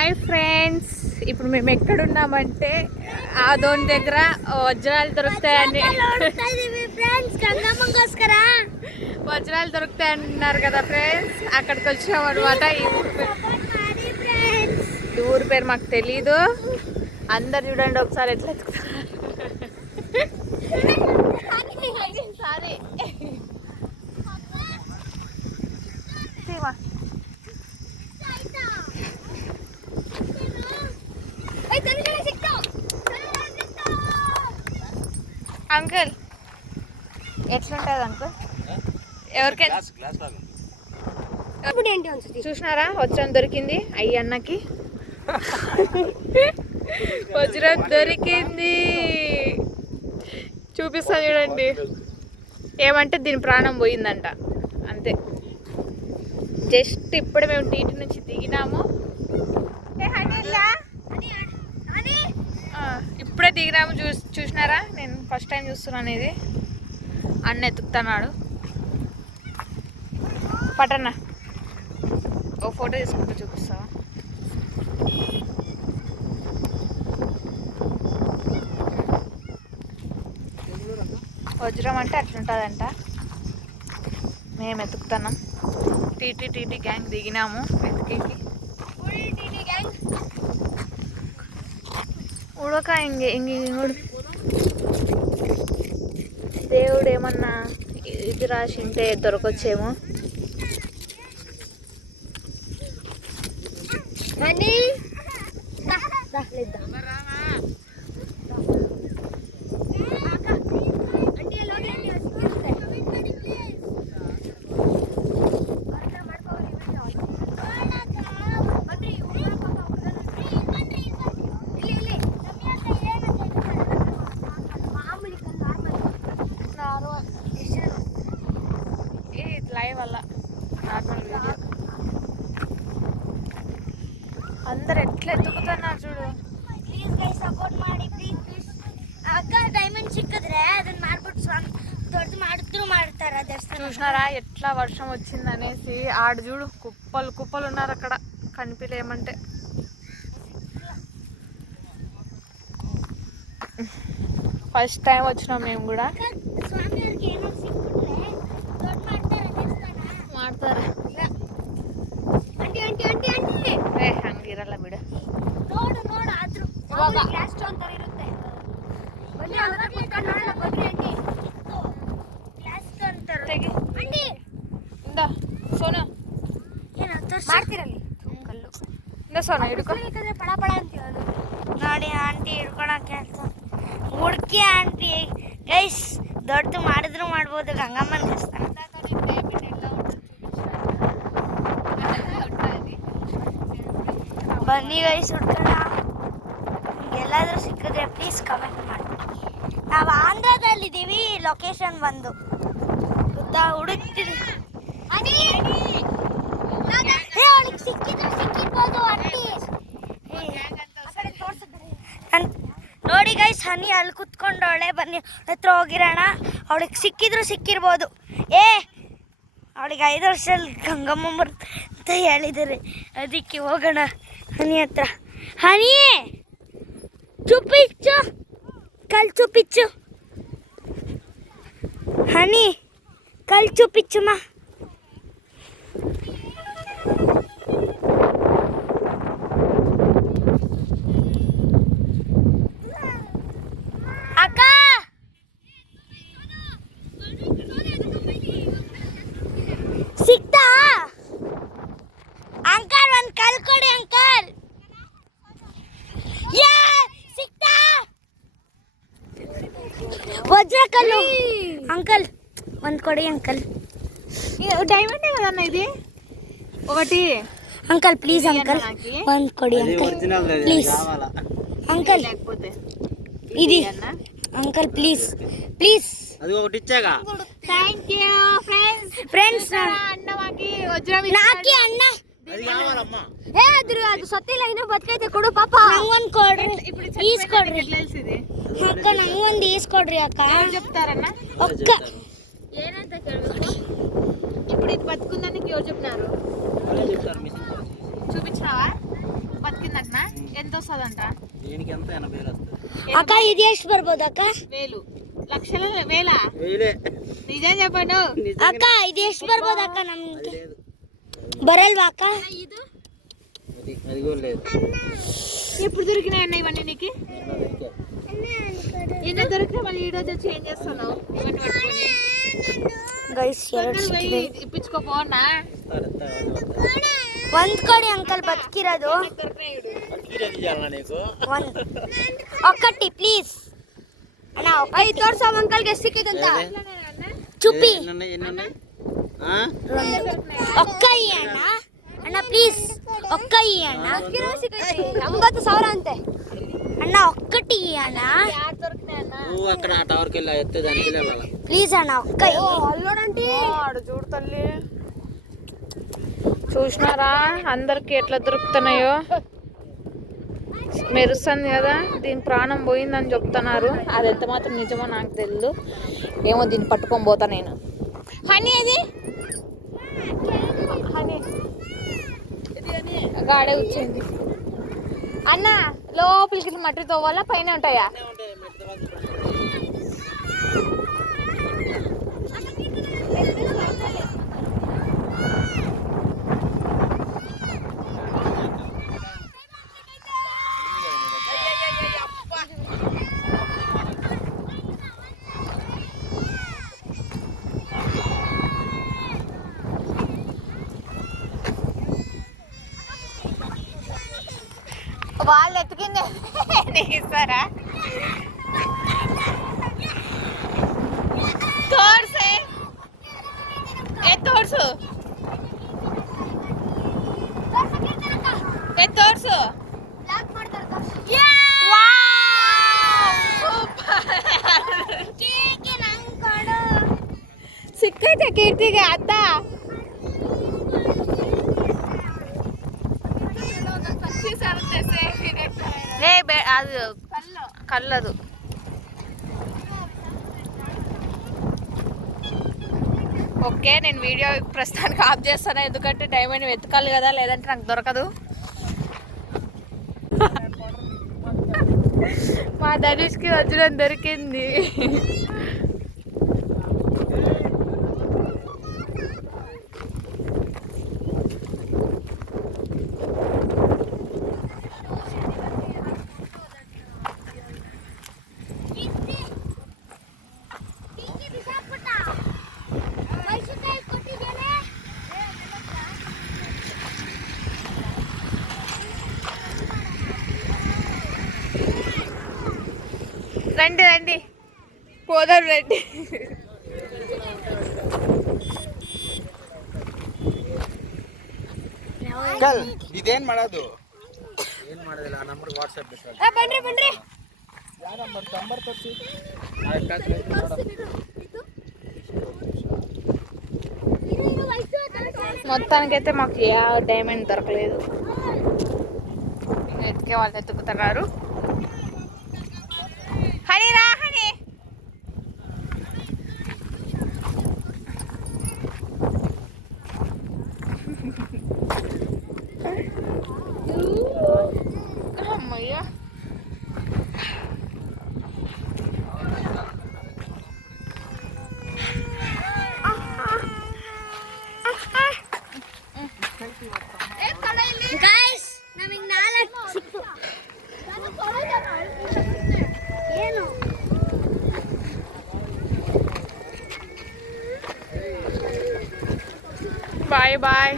Hi friends, ఇప్పుడు మేము ఎక్కడున్నామంటే ఆదోని దగ్గర వజ్రాలు దొరుకుతాయని వజ్రాలు దొరుకుతాయన్నారు కదా ఫ్రెండ్స్. అక్కడికి వచ్చాం అనమాట. ఈ ఊరి పేరు మాకు తెలీదు. అందరు చూడండి ఒకసారి ఎట్లా ఎత్తుకుతారు. సారీ అంకుల్, ఎట్లుంటుంది అంకుల్? ఎవరికైనా చూసినారా? వజ్రం దొరికింది అయ్యన్నకి. వజ్రం దొరికింది, చూపిస్తా చూడండి. ఏమంటే దీని ప్రాణం పోయిందంట అంతే. జస్ట్ ఇప్పుడు మేము టీటీ నుంచి దిగినాము. ఇప్పుడే దిగినాము. చూసినారా? నేను ఫస్ట్ టైం చూస్తున్నాను ఇది. అన్న ఎత్తుకుతున్నాడు. పటన్న ఓ ఫోటో తీసుకుంటూ చూపిస్తావా? వజ్రం అంటే అట్లుంటుందంట. మేము ఎత్తుకుతున్నాం. టీటీ గ్యాంగ్ దిగినాము వెతికి. ఉడక ఇంకోడు దేవుడు ఏమన్నా ఇది రాసింటే దొరకొచ్చేమో. లైవ్ వల్ల నార్మల్ వీడియో. అందరు ఎట్లా ఎత్తుకుతున్నారు చూడు. ಸಪೋರ್ಟ್ ಮಾಡಿ ಪ್ಲೀಸ್. ಅಕ್ಕ ಡೈಮಂಡ್ ಸಿಕ್ಕಿದ್ರೆ ಅದನ್ನ ಮಾಡ್ಬಿಟ್ಟು ದೊಡ್ಡ ಮಾಡಿದ್ರು ಮಾಡ್ತಾರೆ. చూసినారా ఎట్లా వర్షం వచ్చింది అనేసి? ఆడు చూడు, కుప్పలు కుప్పలు ఉన్నారు అక్కడ. కనిపిలేమంటే ఫస్ట్ టైం వచ్చినాం మేము కూడా. ಮಾಡ್ತಾರೆ ಹಂಗಿರಲ್ಲ ಬಿಡು. ಸೋನಾ ಮಾಡ್ತಿರಲಿ ಸೋನಾ ಹಿಡ್ಕೊ. ಪಳಪಳ ಅಂತ ಹೇಳೋದು ನೋಡಿ. ಆಂಟಿ ಹಿಡ್ಕೊಳಕ್ಕೆ ಹುಡ್ಕಿ ಆಂಟಿ. ಗೈಸ್ ದೊಡ್ಡದು ಮಾಡಿದ್ರು ಮಾಡ್ಬೋದು. ಗಂಗಮ್ಮನ ದೇವಸ್ಥಾನ. ಬನ್ನಿ ಗೈಸ್ ಹುಡ್ಕೋಣ. ಎಲ್ಲಾದ್ರೂ ಸಿಕ್ಕಿದ್ರೆ ಪ್ಲೀಸ್ ಕಮೆಂಟ್ ಮಾಡಿ. ನಾವು ಆಂಧ್ರದಲ್ಲಿದ್ದೀವಿ. ಲೊಕೇಶನ್ ಬಂದು ಗೊತ್ತಾ? ಹುಡುಕ್ತಿದ್ದೀವಿ. ಅವಳಿಗೆ ಸಿಕ್ಕಿರ್ಬೋದು ಆಂಟಿ. ನೋಡಿ ಗೈಸ್, ಹನಿ ಅಲ್ಲಿ ಕುತ್ಕೊಂಡವಳೆ. ಬನ್ನಿ ಹತ್ರ ಹೋಗಿರೋಣ. ಅವಳಿಗೆ ಸಿಕ್ಕಿರ್ಬೋದು. ಅವಳಿಗೆ 5 ವರ್ಷದಲ್ಲಿ ಗಂಗಮ್ಮ ಅಂತ ಹೇಳಿದ್ದಾರೆ. ಅದಕ್ಕೆ ಹೋಗೋಣ ಹನಿ ಹತ್ರ. ಹನಿ ಚುಪ್ಪಿಚ್ಚು, ಕಲ್ ಚುಪ್ಪಿಚ್ಚು. ಹನಿ ಕಲ್ ಚುಪ್ಪಿಚ್ಚುಮ್ಮ. ಅಕ್ಕ ಸಿಕ್ತಾ? ಅಂಕಲ್ ಒಂದು ಕಲ್ ಕೊಡಿ ಅಂಕಲ್. ಸಿಕ್ತಾ ವಜ್ರ ಕಲ್ಲು? అంకల్ ಒಂದು ಕೊಡಿ అంకల్. డైమండ్ కదన్నా ఇది ఒకటి. అంకల్ ప్లీజ్ అంకల్ ಒಂದು కొడి అంకల్ ప్లీజ్. అంకల్ ఇది అంకల్ ప్లీజ్ అది ఒకటి ఇచ్చాగా. Thank you friends. అన్న మాకి వజ్రం నాకి అన్న అది కావాలమ్మా. ಅದು ಸತ್ತಿಲ್ಲ, ಇನ್ನೂ ಬದುಕೈತೆ. ಕೊಡು ಪಾಪ. ನಂಗೊಂದು ಕೊಡ್ರಿ, ಈಸ್ಕೊಡ್ರಿ ಅಕ್ಕ. ನಂಗೊಂದು ಈಸ್ಕೊಡ್ರಿ ಅಕ್ಕ. చెప్తారన్న ఒక్క ಏನಂತ ಕೇಳಬೇಕು? ఇప్పుడు ఇది బతుకుందని ఎవరు చెప్పినారు? చూపించినావా? బతికిందా? వస్తుందంట. దీనికి ఎంత 80,000 వస్తుంది. అక్క ఇది ಎಷ್ಟು ಬರ್ಬೋದು ಅಕ್ಕ? 1000 లక్షల వేలా? వేలే. నిజం చెప్పండు. అక్క ఇది ಎಷ್ಟು ಬರ್ಬೋದು అక్క? ನಮ್ಗೆ ಬರಲ್ವಾ అక్క? అది కూడా లేదు. ఎప్పుడు దొరికినాయి అన్న ఇవన్నీ నీకు? నిన్న దొరికితే మళ్ళీ ఈ రోజు చేంజ్ చేస్తున్నావు ఇవన్నీ పట్టుకొని. ಗೈಸ್ ಎರಡು ಸಿಕ್ಕಿದೆ. ఇప్పించుకోపోనా? ಒಂದ್ ಕಡೆ ಅಂಕಲ್ ಬದುಕಿರೋದು నీకు ಒಕ್ಕಟ್ಟಿ ಪ್ಲೀಸ್ ಅಣ್ಣ ಐದು ತೋರ್ಸೋ ಅಂಕಲ್ಗೆ ಸಿಕ್ಕಿದಂತ ಚುಪ್ಪಿ ಒಕ್ಕ ಈ ಅಣ್ಣ ಅಣ್ಣ ಪ್ಲೀಸ್ ಒಕ್ಕ ಈ ಅಣ್ಣ 90,000 ಅಂತೆ ಅಣ್ಣ ఒక్కటి అన్న నువ్వు అక్కడ ఆ టవర్కి వెళ్ళి ఎత్తే దానికి వెళ్ళాలి. ప్లీజ్ అన్న ఒక్క అల్లుడంటే ఆడు చూడు తల్లి. చూసినారా అందరికి ఎట్లా దొరుకుతున్నాయో? మెరుస్తుంది కదా, దీని ప్రాణం పోయిందని చెప్తున్నారు. అది ఎంత మాత్రం నిజమో నాకు తెలియదు. ఏమో దీన్ని పట్టుకొని పోతా నేను. హనీ అది హనీ గాడే వచ్చింది అన్న. లోపలికి మట్టి తోవాలా పైన ఉంటాయా? వాళ్ళు ఎత్తుకిందే నీకు ఇస్తారా? తోర్సే ఏ తోర్సు ఏ తోర్సు ಸಿಕ್ಕೈತೆ ಕೀರ್ತಿಗೆ ಅತ್ತ. అది కల్లదు. ఓకే నేను వీడియో ప్రస్తుతానికి ఆఫ్ చేస్తాను, ఎందుకంటే డైమండ్ వెతకాలి కదా, లేదంటే నాకు దొరకదు. మా ధనుష్కి వజ్రం దొరికింది. రండి రండి పోదాం రండి. ಇದೇನ್ ಮಾಡೋದು? ಏನ್ ಮಾಡೋದಿಲ್ಲ. ಆ ನಂಬರ್ ವಾಟ್ಸ್ಆಪ್ ಬನ್ರಿ ಬನ್ರಿ ಯಾವ ನಂಬರ್ ತೋರಿಸಿ. మొత్తానికైతే మాకు ఏ డైమండ్ దొరకలేదు. ఎత్తుకే వాళ్ళు ఎత్తుకుతున్నారు. హనీ రా హనీ. అమ్మయ్యా ಗೈಸ್ ನಮಗೆ 4 ಸಿಕ್ತು. ಏನು బాయ్ బాయ్.